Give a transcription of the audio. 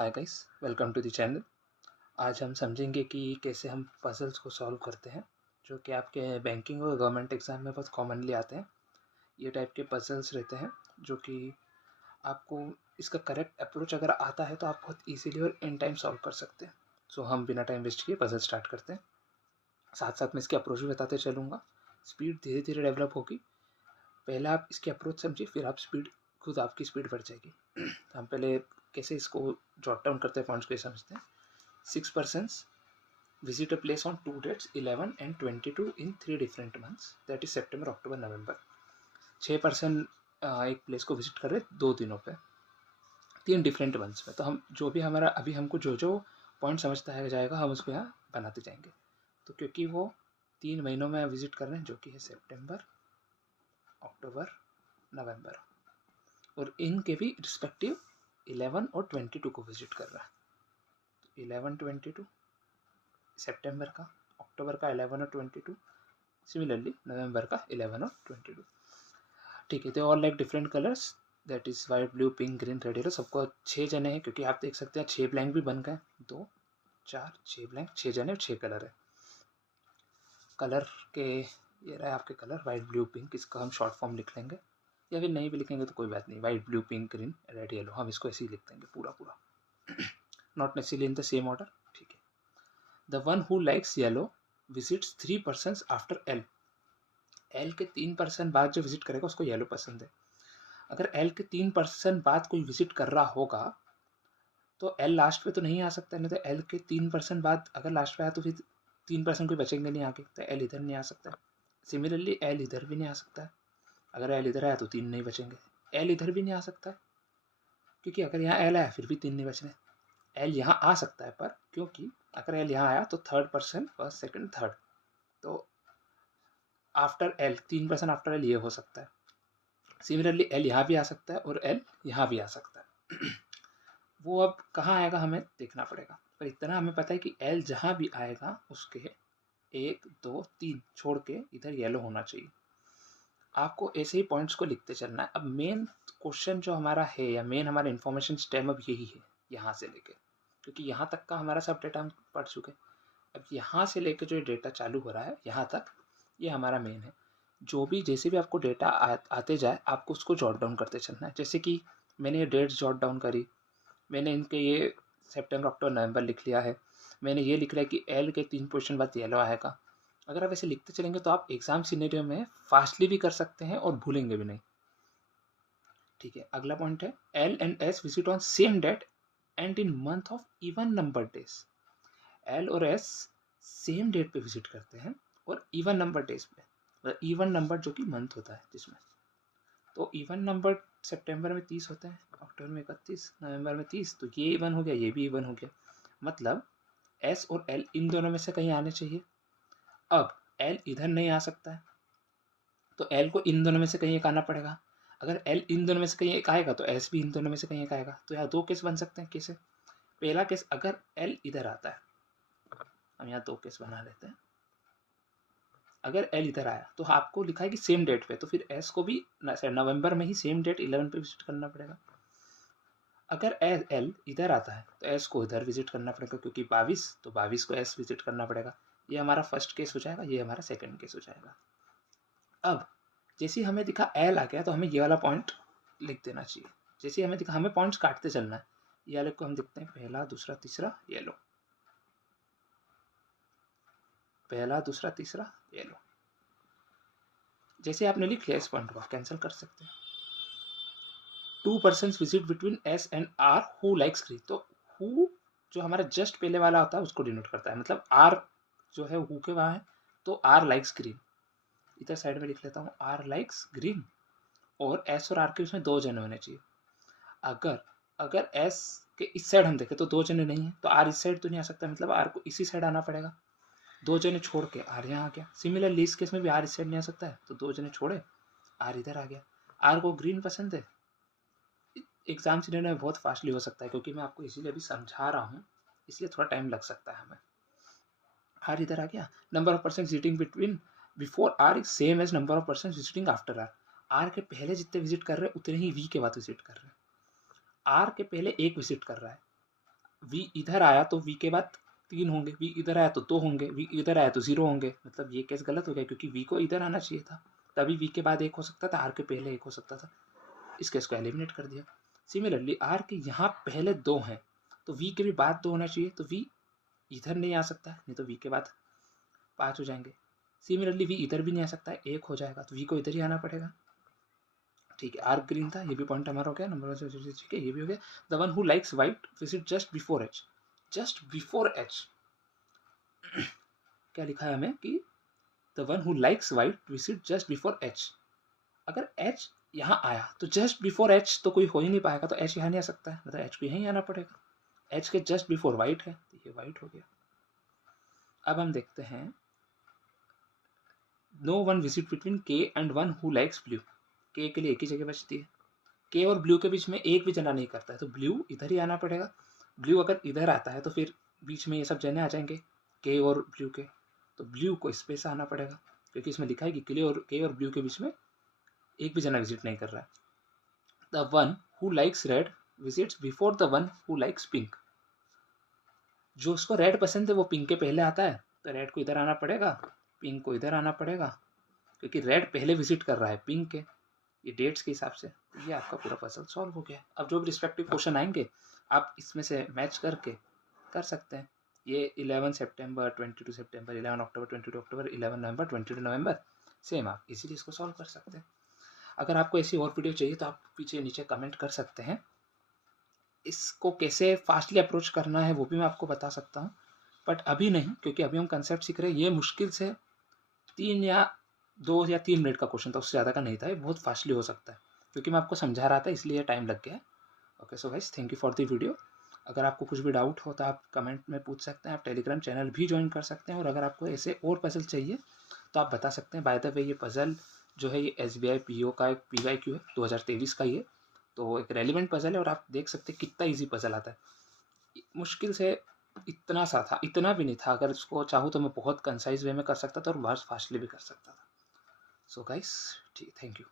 Hi guys, welcome to the channel. आज हम समझेंगे कि कैसे हम पजल्स को सॉल्व करते हैं, जो कि आपके बैंकिंग और गवर्नमेंट एग्जाम में बहुत कॉमनली आते हैं। ये टाइप के पजल्स रहते हैं जो कि आपको इसका करेक्ट अप्रोच अगर आता है तो आप बहुत इजीली और इन टाइम सॉल्व कर सकते हैं। सो हम बिना टाइम वेस्ट किए पजल स्टार्ट करते हैं। साथ साथ में इसके अप्रोच भी बताते चलूँगा। स्पीड धीरे धीरे डेवलप होगी। पहले आप इसकी अप्रोच समझिए, फिर आप स्पीड खुद आपकी स्पीड बढ़ जाएगी। हम पहले कैसे इसको जॉट डाउन करते हैं, पॉइंट्स को समझते हैं। 6% visit a place on two dates 11 and 22 in 3 different months, that is September, October, November। 6% एक प्लेस को विजिट कर रहे 2 दिनों पे 3 डिफरेंट मंथ्स में। तो हम जो भी हमारा अभी हमको जो जो पॉइंट समझता है जाएगा हम उसको यहाँ बनाते जाएंगे। तो क्योंकि वो 3 महीनों में विजिट कर रहे हैं, जो कि है सितंबर, अक्टूबर, नवंबर, और इनके भी रिस्पेक्टिव 11 और 22 को विजिट कर रहा है। तो 11 22 सितंबर का, अक्टूबर का 11 और 22, सिमिलरली नवंबर का 11 और 22। ठीक है, तो all like different colours, that is white, blue, pink, green, red, yellow. सबको 6 जने हैं, क्योंकि आप देख सकते हैं 6 ब्लैंक भी बन गए। 2 4 6 ब्लैंक, 6 जने और 6 कलर है। कलर के ये रहा आपके कलर, वाइट, ब्लू, पिंक। इसका हम शॉर्ट फॉर्म लिख लेंगे, या फिर नहीं भी लिखेंगे तो कोई बात नहीं। White, blue, pink, green, red, yellow, हम इसको ऐसे ही लिख देंगे पूरा पूरा, not necessarily in the same order. ठीक है। The one who likes yellow visits 3% after L. L के 3% बाद जो विजिट करेगा उसको येलो पसंद है। अगर एल के 3% बाद कोई विजिट कर रहा होगा तो एल लास्ट पे तो नहीं आ सकता, नहीं तो एल के 3% बाद अगर लास्ट पे आया तो फिर 3% कोई बचेंगे नहीं आगे, तो एल इधर नहीं आ सकता। सिमिलरली एल इधर भी नहीं आ सकता है। अगर एल इधर आया तो 3 नहीं बचेंगे। एल इधर भी नहीं आ सकता है, क्योंकि अगर यहाँ एल आया फिर भी 3 नहीं बचने। एल यहाँ आ सकता है, पर क्योंकि अगर एल यहाँ आया तो 3rd फर्स्ट, सेकंड, थर्ड, तो आफ्टर एल 3% आफ्टर एल ये हो सकता है। सिमिलरली एल यहाँ भी आ सकता है और एल यहाँ भी आ सकता है। वो अब कहाँ आएगा हमें देखना पड़ेगा, पर इतना हमें पता है कि एल जहाँ भी आएगा उसके 1 2 3 छोड़ के इधर येलो होना चाहिए। आपको ऐसे ही पॉइंट्स को लिखते चलना है। अब मेन क्वेश्चन जो हमारा है, या मेन हमारा इन्फॉर्मेशन स्टेम अब यही है, यहाँ से लेके, क्योंकि यहाँ तक का हमारा सब डेटा हम पढ़ चुके। अब यहाँ से लेके जो डेटा चालू हो रहा है यहाँ तक, ये हमारा मेन है। जो भी जैसे भी आपको डेटा आते जाए आपको उसको जॉट डाउन करते चलना है। जैसे कि मैंने ये डेट्स जॉट डाउन करी, मैंने इनके ये सितंबर, अक्टूबर, नवंबर लिख लिया है। मैंने ये लिख लिया कि एल के 3 पोजीशन बाद येलो आएगा। अगर आप ऐसे लिखते चलेंगे तो आप एग्जाम सिनेरियो में फास्टली भी कर सकते हैं और भूलेंगे भी नहीं। ठीक है, अगला पॉइंट है L and S visit on same date and in month of even number days. L और एस सेम डेट पे विजिट करते हैं और इवन नंबर डेज पे, इवन नंबर जो कि मंथ होता है जिसमें, तो इवन नंबर सितंबर में 30 होते हैं, अक्टूबर में 31, नवंबर में 30, तो ये इवन हो गया, ये भी इवन हो गया। मतलब एस और एल इन दोनों में से कहीं आने चाहिए। अब एल इधर नहीं आ सकता है, तो एल को इन दोनों में से कहीं एक आना पड़ेगा। अगर एल इन दोनों में से कहीं एक आएगा तो एस भी इन दोनों में से कहीं एक आएगा। तो यहाँ 2 केस बन सकते हैं। कैसे? पहला केस, अगर एल इधर आता है, हम यहाँ 2 केस बना लेते हैं। अगर एल इधर आया तो आपको लिखा है कि सेम डेट पे, तो फिर एस को भी नवंबर में ही सेम डेट 11 पे विजिट करना पड़ेगा। अगर एल इधर आता है तो एस को इधर विजिट करना पड़ेगा, क्योंकि 22, तो 22 को एस विजिट करना पड़ेगा। ये हमारा फर्स्ट केस हो जाएगा, ये हमारा सेकंड केस हो जाएगा। अब जैसे हमें दिखा एल आ गया तो हमें ये वाला पॉइंट लिख देना चाहिए। जैसे हमें दिखा, हमें पॉइंट्स काटते चलना है। ये वाले को हम लिखते हैं पहला, दूसरा, तीसरा, येलो। पहला, दूसरा, तीसरा, येलो। जैसे आपने लिख लिया, इस पॉइंट को आप कैंसिल कर सकते हैं। 2% visit between S and R who likes green. तो हु जो हमारा जस्ट पहले वाला होता है उसको डिनोट करता है, मतलब आर जो है हु के वहाँ है, तो आर लाइक्स ग्रीन। इधर साइड में लिख लेता हूँ, आर लाइक्स ग्रीन। और एस और आर के उसमें 2 जने होने चाहिए। अगर अगर एस के इस साइड हम देखें तो 2 जने नहीं है, तो आर इस साइड तो नहीं आ सकता, मतलब आर को इसी साइड आना पड़ेगा। 2 जने छोड़ के आर यहाँ आ गया। सिमिलरली इस केस में भी आर इस साइड नहीं आ सकता है, तो 2 जने छोड़े, आर इधर आ गया। आर को ग्रीन पसंद है। एग्जाम सीनियर में बहुत फास्टली हो सकता है, क्योंकि मैं आपको इसीलिए अभी समझा रहा हूँ, इसलिए थोड़ा टाइम लग सकता है हमें। आर इधर आ गया। Number of person visiting between before R is same as number of person visiting after R. R के पहले जितने विजिट कर रहे हैं उतने ही वी के बाद विजिट कर रहे हैं। आर के पहले 1 विजिट कर रहा है, v इधर आया तो v के बाद 3 होंगे, v इधर आया तो 2 होंगे, v इधर आया तो 0 होंगे। मतलब ये केस गलत हो गया क्योंकि v को इधर आना चाहिए था, तभी v के बाद 1 हो सकता था, r के पहले 1 हो सकता था। इस केस को एलिमिनेट कर दिया। सिमिलरली r के यहाँ पहले 2 हैं तो v के भी बाद 2 होना चाहिए, तो v इधर नहीं आ सकता, नहीं तो v के बाद 5 हो जाएंगे। सिमिलरली v इधर भी नहीं आ सकता है, 1 हो जाएगा, तो v को इधर ही आना पड़ेगा। ठीक है, आर्क ग्रीन था, ये भी पॉइंट हमारा हो गया, नंबर 1 ठीक है, ये भी हो गया। The one who likes white visit just before H. Just before H क्या लिखा है हमें कि the one who likes white visit just before H. अगर एच यहाँ आया तो जस्ट बिफोर एच तो कोई हो ही नहीं पाएगा, तो एच यहाँ नहीं आ सकता है, मतलब एच को यहीं आना पड़ेगा। एच के जस्ट बिफोर वाइट है, तो ये वाइट हो गया। अब हम देखते हैं नो वन विजिट बिटवीन के and one who likes blue. के के लिए एक ही जगह बचती है, के और ब्लू के बीच में एक भी जना नहीं करता है, तो ब्लू इधर ही आना पड़ेगा। ब्लू अगर इधर आता है तो फिर बीच में ये सब जने आ जाएंगे के और ब्लू के, तो ब्लू को स्पेस आना पड़ेगा क्योंकि इसमें लिखा है कि के और ब्लू के बीच में एक भी जना विजिट नहीं कर रहा है। The one who likes red visits before the one who likes pink. जो उसको रेड पसंद है वो पिंक के पहले आता है, तो रेड को इधर आना पड़ेगा, पिंक को इधर आना पड़ेगा, क्योंकि रेड पहले विजिट कर रहा है पिंक के, ये डेट्स के हिसाब से। तो ये आपका पूरा पजल सॉल्व हो गया। अब जो भी रिस्पेक्टिव क्वेश्चन आएंगे आप इसमें से मैच करके कर सकते हैं। ये 11 सितंबर, 22 सितंबर, 11 अक्टूबर, 22 अक्टूबर, 11 नवंबर, 22 नवंबर, सेम आप इजीली इसको सॉल्व कर सकते हैं। अगर आपको ऐसी और वीडियो चाहिए तो आप पीछे नीचे कमेंट कर सकते हैं। इसको कैसे फास्टली अप्रोच करना है वो भी मैं आपको बता सकता हूँ, बट अभी नहीं, क्योंकि अभी हम कंसेप्ट सीख रहे हैं। ये मुश्किल से 2 या 3 मिनट का क्वेश्चन था, उससे ज़्यादा का नहीं था, ये बहुत फास्टली हो सकता है क्योंकि मैं आपको समझा रहा था, इसलिए टाइम लग गया है। Okay, so guys, thank you for the video. अगर आपको कुछ भी डाउट हो तो आप कमेंट में पूछ सकते हैं, आप टेलीग्राम चैनल भी ज्वाइन कर सकते हैं, और अगर आपको ऐसे और पजल चाहिए तो आप बता सकते हैं। बाय द वे, ये पजल जो है ये SBI PO का एक PYQ है 2023 का, ये तो एक रेलिवेंट पजल है, और आप देख सकते हैं कितना ईजी पजल आता है। मुश्किल से इतना सा था, इतना भी नहीं था, अगर इसको चाहूँ तो मैं बहुत कंसाइज वे में कर सकता था और बहुत फास्टली भी कर सकता था। सो गाइस, ठीक, थैंक यू।